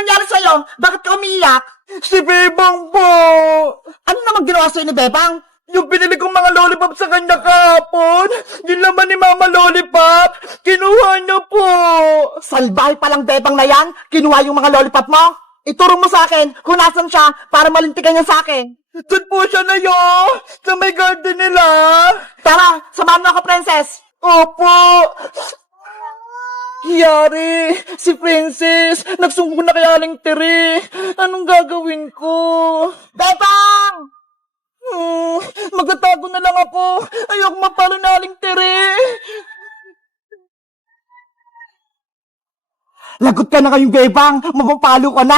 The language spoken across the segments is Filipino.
nangyari sa'yo? Bakit ka umiiyak? Si Bebang po! Ano naman ginawa sa'yo ni Bebang? Yung binili kong mga lollipop sa kanya kahapon, yung laman ni Mama Lollipop, kinuha niya po! Salbahe palang Bebang na yan, kinuha yung mga lollipop mo. Ituro mo sa akin kung nasan siya para malintikan niya sa akin. Doon po siya na sa may garden nila! Tara, samahan mo ako, princess. Opo! Yari! Si Princess! Nagsumbong na kay Aling Tere! Anong gagawin ko? Bebang! Magtatago na lang ako! Ayoko mapalo na Aling Tere! Lagot ka na kayong Bebang, mapapalo ka na.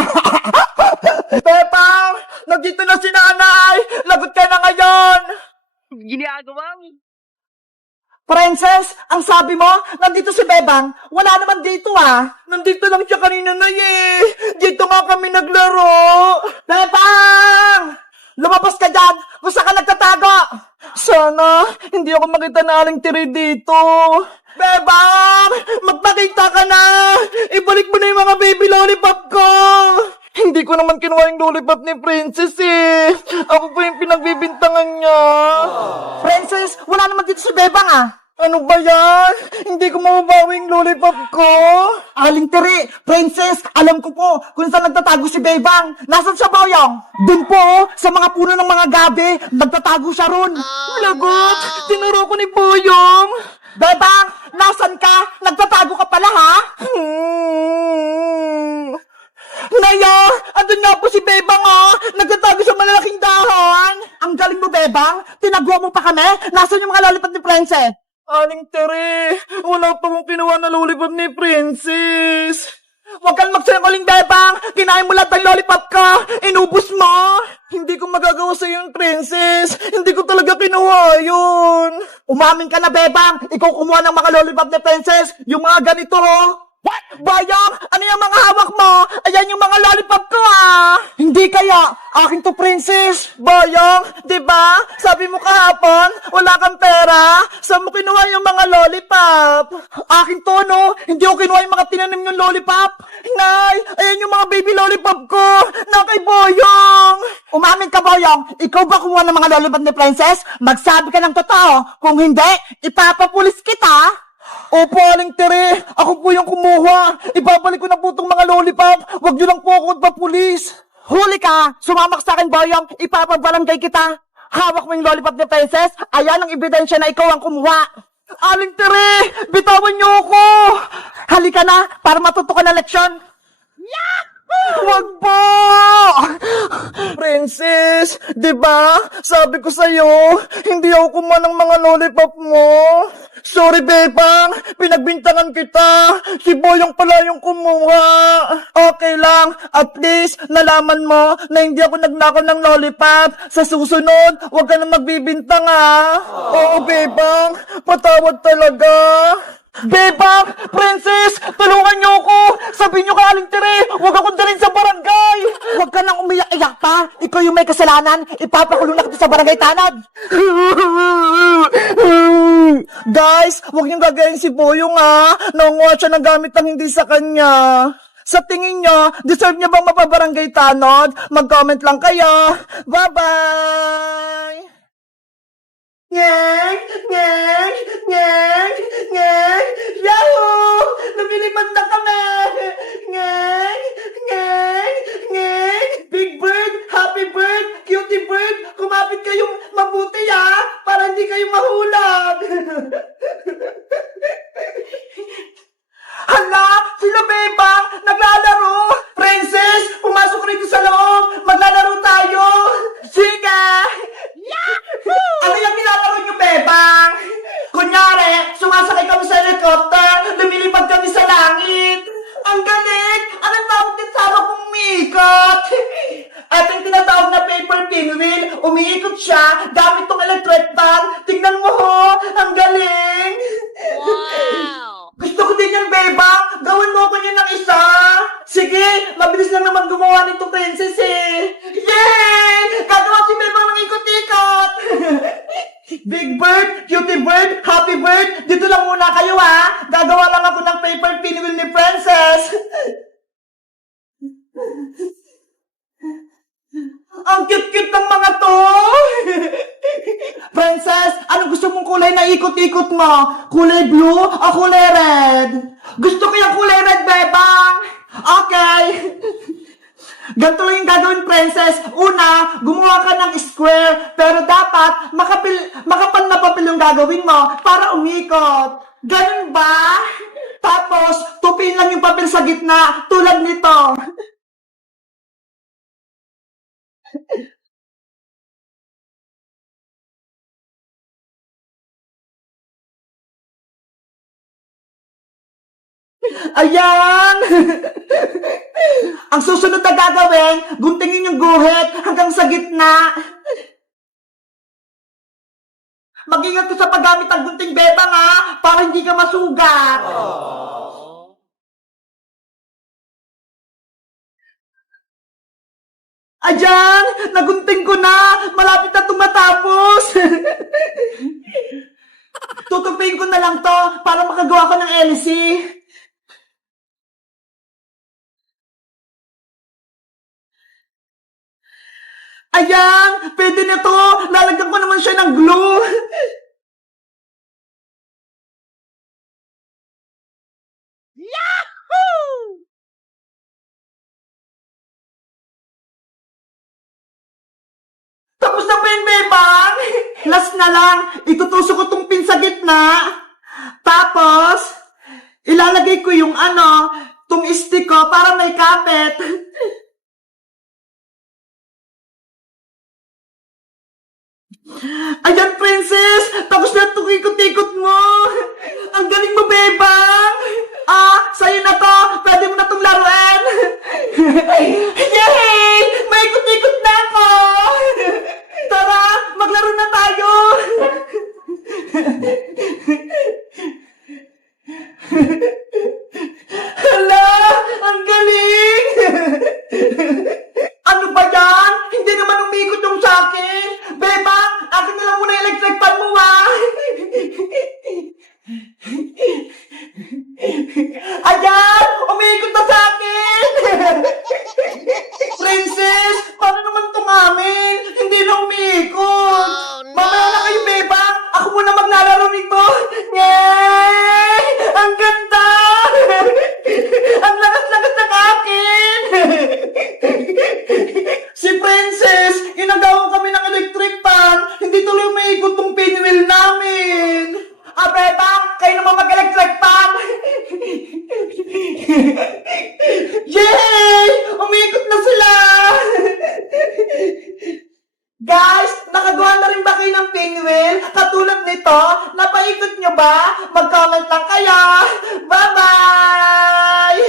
Bebang! Nandito na si Nanay! Lagot ka na ngayon! Ginagawa mo. Princess, ang sabi mo, nandito si Bebang. Wala naman dito ah. Nandito lang siya kanina na Dito nga kami naglaro! Bebang! Lumabas ka dyan! Kung saan ka nagtatago? Sana, hindi ako makita na Aling Tere dito. Bebang! Magpakita ka na! Ibalik mo na yung mga baby lollipop ko! Hindi ko naman kinuha yung lollipop ni Princess Ako pa yung pinagbibintangan niya. Princess, wala naman dito si Bebang ah. Ano ba yan? Hindi ko mababawi yung lollipop ko. Aling Tere, Princess, alam ko po kung saan nagtatago si Bebang. Nasaan siya, Boyong? Doon po, sa mga puno ng mga gabi, nagtatago siya ron. Lagot! Tinuro ko ni Boyong! Bebang, nasan ka? Nagtatago ka pala, ha? Naya! Andun nga po si Bebang Nagtatago sa malalaking dahon! Ang galing mo, Bebang. Tinaguan mo pa kami. Nasaan yung mga lollipop ni Princess? Aling Tere, wala pa kong kinuha na lollipop ni Princess. Huwag kang magsinungaling, Bebang. Kinain mo lahat ng lollipop ko. Inubos mo. Hindi ko magagawa sa yung Princess. Hindi ko talaga kinuha yun. Umamin ka na, Bebang. Ikaw kumuha ng mga lollipop ni Princess. Yung mga ganito, What? Bayang, ano yung mga hawak mo? Ayan yung mga lollipop ko, Hindi kaya. Akin to, Princess. Bayang, di ba? Sabi mo kahapon, wala kang pera. Saan mo kinuha yung mga lollipop? Akin to, no? Hindi ko kinuha yung mga tinanim yung lollipop. Nay, ayan yung mga baby lollipop ko. Na kay Boyong. Umamin ka, Boyong. Ikaw ba kumuha ng mga lollipop ni Princess? Magsabi ka ng totoo. Kung hindi, ipapapulis kita. Opo, Aling Tere. Ako po yung kumuha. Ibabalik ko na po itong mga lollipop. Huwag niyo lang po ako magpapulis. Huli ka! Sumamak sa akin, Boyong! Ipapabarangay kita! Hawak mo yung lollipop ni Princess! Ayan ang ebidensya na ikaw ang kumuha! Aling Tere! Bitawan niyo ako! Halika na para matuto ka ng leksyon! Wag po! Princess, di ba? Sabi ko sa'yo, hindi ako kumuha ng mga lollipop mo. Sorry, Bebang. Pinagbintangan kita. Si Boyong pala yung kumuha. Okay lang. At least, nalaman mo na hindi ako nagnakaw ng lollipop. Sa susunod, huwag ka na magbibintang, Oo, Bebang. Patawad talaga. Bebang! Princess! Tulungan niyo ako! Sabihin niyo kay Aling Tere, huwag akong dalhin sa barangay! Huwag ka nang umiyak-iyak pa! Ikaw yung may kasalanan! Ipapakulong na kita sa barangay tanod! Guys, huwag niyong gagayin si Boyong Nangunguha siya ng gamit ng hindi sa kanya. Sa tingin niyo, deserve niya bang mapabarangay tanod? Mag-comment lang kayo. Bye-bye! Nyeng! Nyeng! Nyeng! Nyeng! Yahoo! Lumilipad na kami! Nyeng! Nyeng! Nyeng! Big bird! Happy bird! Cutie bird! Kumapit kayong mabuti para hindi kayo mahulog! Hala! Sila Bebang! Naglalaro! Princess! Pumasok rito sa loob! Maglalaro tayo! Sige! Ano yung nilalaro niyo, Bebang? Kunyari, sumasakay kami sa helicopter, lumilipad kami sa langit. Ang galing! Anong tawag din sa kong umiikot? At yung tinatawag na paper pinwheel, umiikot siya gamit tong electric fan. Tingnan mo ang galing! Wow! Gusto ko din yan, Bebang! Gawin mo ko niya ng isa! Sige, mabilis lang naman gumawa nito, Princess Yay! Gagawa si Bebang ng ikot-ikot! Big bird, cutie bird, happy bird, dito lang muna kayo Gagawa lang ako ng paper pinwheel ni Princess. Ang cute-cute ng mga to! Princess, anong gusto mong kulay na ikot-ikot mo? Kulay blue o kulay red? Gusto ko yung kulay red, bebang! Okay! Ganito lang yung gagawin, princess. Una, gumawa ka ng square, pero dapat makapal na papel yung gagawin mo para umikot. Ganun ba? Tapos, tupin lang yung papel sa gitna, tulad nito. Ayan! Ang susunod na gagawin, guntingin yung guhit hanggang sa gitna. Mag-ingat ka sa paggamit ng gunting, bebang, ha? Para hindi ka masugat. Ayan! Nagunting ko na! Malapit na tumatapos! Tutupin ko na lang to para makagawa ko ng LC. Ayan! Pwede na to! Lalagyan ko naman siya ng glue! Yahoo! Tapos na ba yun, bebang? Last na lang, itutusok ko tong pin sa gitna. Tapos, ilalagay ko yung tong stick ko para may kapit. Ayan, princess! Tapos na itong ikot-ikot mo! Ang galing mo, bebang! Sa'yo na to! Pwede mo na itong laruan! Yay! May ikot-ikot na ako! Tara! Maglaro na tayo! Hala! Ang galing! Ano ba yan? Hindi naman umikot yung sa akin! Bebang! Akin na lang muna yung electric fan mo, ha? Ayan! Umiikot na sa akin! Princess! Paano naman itong amin? Hindi na umiikot! Mamaya na kayo, bebang! Ako muna maglalaro nito! Yay! Ang ganda! Ang lakas-lakas ng akin! Si Princess, inagawan kami ng electric fan. Hindi tuloy umiikot tong pinwheel namin. Bebang, kayo naman mag-electric fan. Yay! Umiikot na sila! Guys, nakagawa na rin ba kayo ng pinwheel? Katulad nito, napaikot nyo ba? Mag-comment lang kayo. Bye-bye!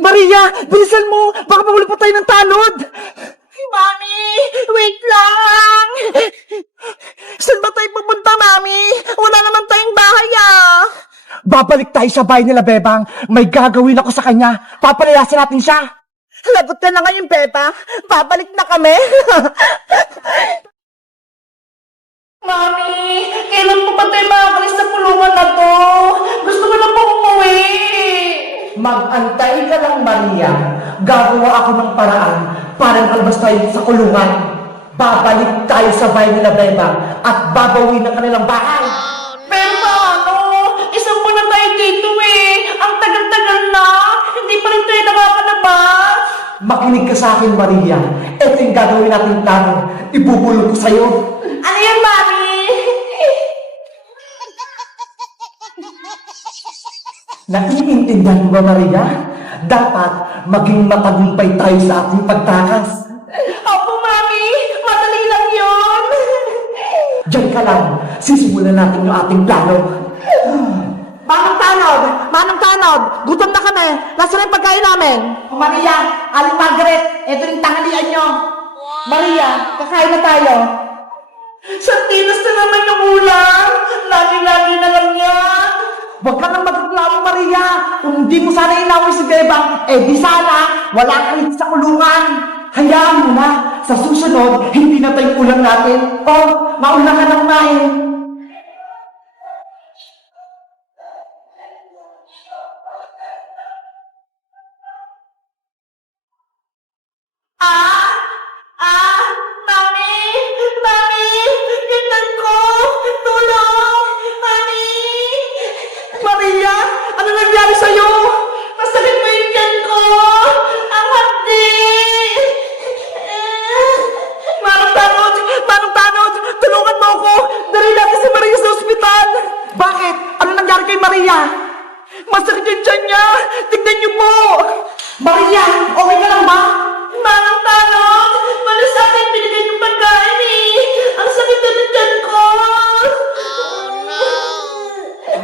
Maria, bilisan mo! Baka mahuli pa tayo ng tanod! Mami, wait lang! Saan ba tayo pupunta, Mami? Wala naman tayong bahay, Babalik tayo sa bahay nila, Bebang. May gagawin ako sa kanya. Papalayasin natin siya. Lagot ka na ngayon, Bebang. Babalik na kami. Mami, kailan po ba tayo makakalis sa kulungan na to? Gusto ko na po umuwi. Mag-antay ka lang, Maria. Gagawa ako ng paraan para makalabas tayo sa kulungan. Babalik tayo sa bahay nila, Bebang, at babawin ang kanilang bahay. Pero paano? Isang buwan na tayo dito, Ang tagal-tagal na. Hindi pa rin tayo nakakalabas. Makinig ka sa akin, Maria. Ito yung gagawin natin plano. Ibubulong ko sa'yo. Ano yan, Mami? Naiintindihan mo ba, Maria? Dapat maging matagumpay tayo sa ating pagtakas. Opo, Mami! Madali lang yun! Diyan ka lang. Sisimulan natin yung ating plano. Manong Tanod! Manong Tanod! Gutom na kami! Nasaan na yung pagkain namin? Maria! Aling Margaret! Ito yung tanghalian nyo! Maria! Kakain na tayo! Santinas na naman yung ulam! Lagi-lagi na lang yan! Huwag ka nang magreklamo, Maria! Kung hindi mo sana inaway si Bebang, di sana wala ka rin sa kulungan! Hayaan mo na! Sa susunod, hindi na tayo ulam natin! Mauna ka nang kumain! Maria! Masakit yung tiyan niya! Tignan niyo po! Maria, okay ka lang ba? Manang Tanong! Mali sa akin binigay yung pagkain eh! Ang sakit na ng tiyan ko!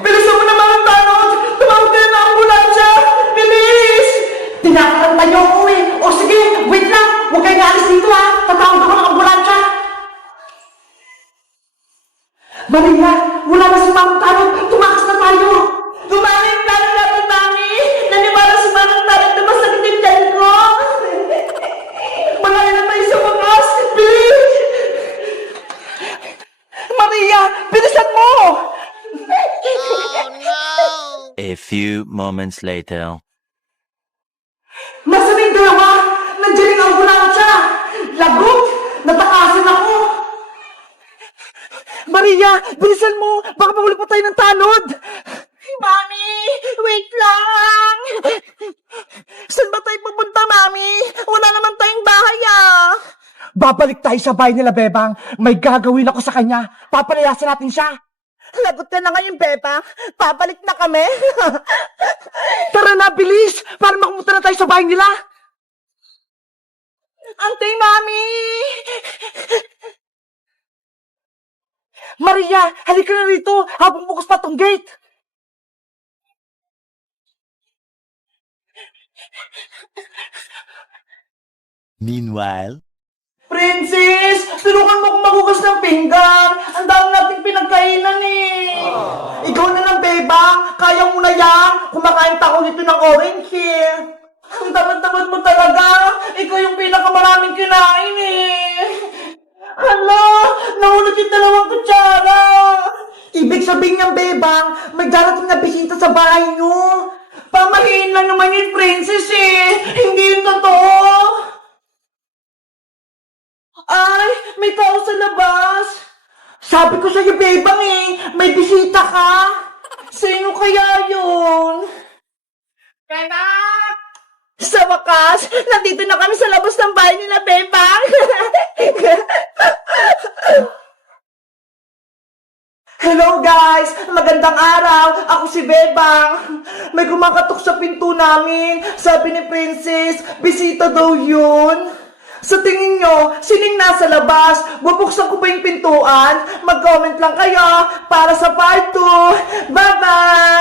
Bilisan mo na, Manang Tanong! Tumawag ka na ng ambulansya! Bilis! Tinakalan tayo ako eh! O sige, wait lang! Huwag kayong alis dito ha! Tatawag ako ng ambulansya! Maria, wala na si Manang Tanong! Tumakas na tayo! Tumakas tayo natin, Mami! Naniwala si Manang Tanong na masakit yung tiyan ko! Malaya na tayo sa wakas! Bilis! Maria, bilisan mo! A few moments later. Nasaan yung dalawa? Nandiyan yung ambulansya! Lagot! Natakasan ako! Maria, bilisan mo! Baka mahuli pa tayo ng tanod! Mami! Wait lang! Saan ba tayo pupunta, Mami? Wala naman tayong bahay, ah! Babalik tayo sa bahay nila, Bebang. May gagawin ako sa kanya. Papalayasin natin siya. Lagot ka na ngayon, Bebang. Babalik na kami. Tara na, bilis! Para makapunta na tayo sa bahay nila. Antay, Mami! Maria, halika na rito habang bukas pa tong gate. Meanwhile, Princess, tulungan mo akong maghugas ng pinggan. Ang dami nating pinagkainan eh. Ikaw na lang, Bebang. Kaya mo na yan. Kumakain pa ako nito ng orange eh. Ang tamad-tamad mo talaga. Ikaw yung pinakamaraming kinain eh. Hala, nahulog yung dalawang kutsara. Ibig sabihin niyang, Bebang, may darating na bisita sa bahay niyo. Pamahiin lang naman yung princess eh. Hindi yun totoo. Ay, may tao sa labas. Sabi ko sa'yo, Bebang eh, may bisita ka. Sino kaya yun? Kanak! Sa wakas, nandito na kami sa labas ng bahay nila, Bebang. Hello guys! Magandang araw! Ako si Bebang. May kumakatok sa pinto namin. Sabi ni Princess, bisita daw yun. Sa tingin nyo, sining nasa labas? Bubuksan ko ba yung pintuan? Mag-comment lang kayo para sa part 2. Bye-bye!